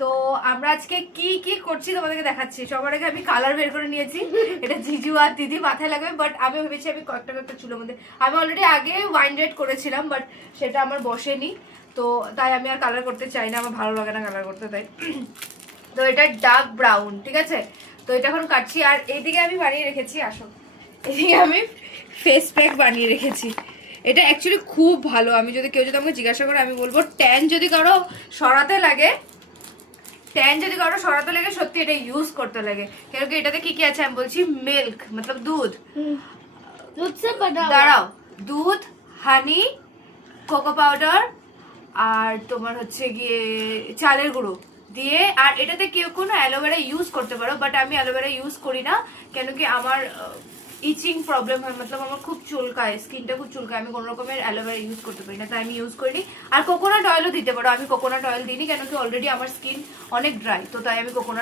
তো আমরা আজকে কি কি করছি তোমাদেরকে দেখাচ্ছি। সবার আগে আমি কালার বের করে নিয়েছি, এটা জিজু আর দিদি মাথায় লাগবে, বাট আমি ভেবেছি আমি কয়েকটা চুলের মধ্যে, আমি অলরেডি আগে ওয়াইন রেড করেছিলাম বাট সেটা আমার বসেনি, তো তাই আমি আর কালার করতে চাই না, আমার ভালো লাগে না কালার করতে, তাই। তো এটা ডার্ক ব্রাউন, ঠিক আছে। তো এটা এখন কাটছি। আর এইদিকে আমি বানিয়ে রেখেছি, আসো, এদিকে আমি ফেস প্যাক বানিয়ে রেখেছি। এটা অ্যাকচুয়ালি খুব ভালো। আমি যদি কেউ যদি আমাকে জিজ্ঞাসা করে আমি বলবো ট্যান যদি কারো সরাতে লাগে, সত্যি এটা ইউজ করতে লাগে। কেন কি এটাতে কি কি আছে আমি বলছি। মিল্ক মতলব দুধ, দাঁড়াও, দুধ, হানি, কোকো পাউডার, আর তোমার হচ্ছে গিয়ে চালের গুঁড়ো দিয়ে, আর এটাতে কেউ কোনো অ্যালোভেরা ইউজ করতে পারো, বাট আমি অ্যালোভেরা ইউজ করি না। কেন কি আমার ইচিং প্রবলেম হয়, মতলব আমার খুব চুলকায়, স্কিনটা খুব চুলকায়, আমি কোনো রকমের অ্যালোভেরা ইউজ করতে পারি না, তাই আমি ইউজ করিনি। আর কোকোনাট অয়েলও দিতে পারো, আমি কোকোনাট অয়েল দিইনি, কেন কি অলরেডি আমার স্কিন অনেক ড্রাই, তো তাই আমি কোকোনাট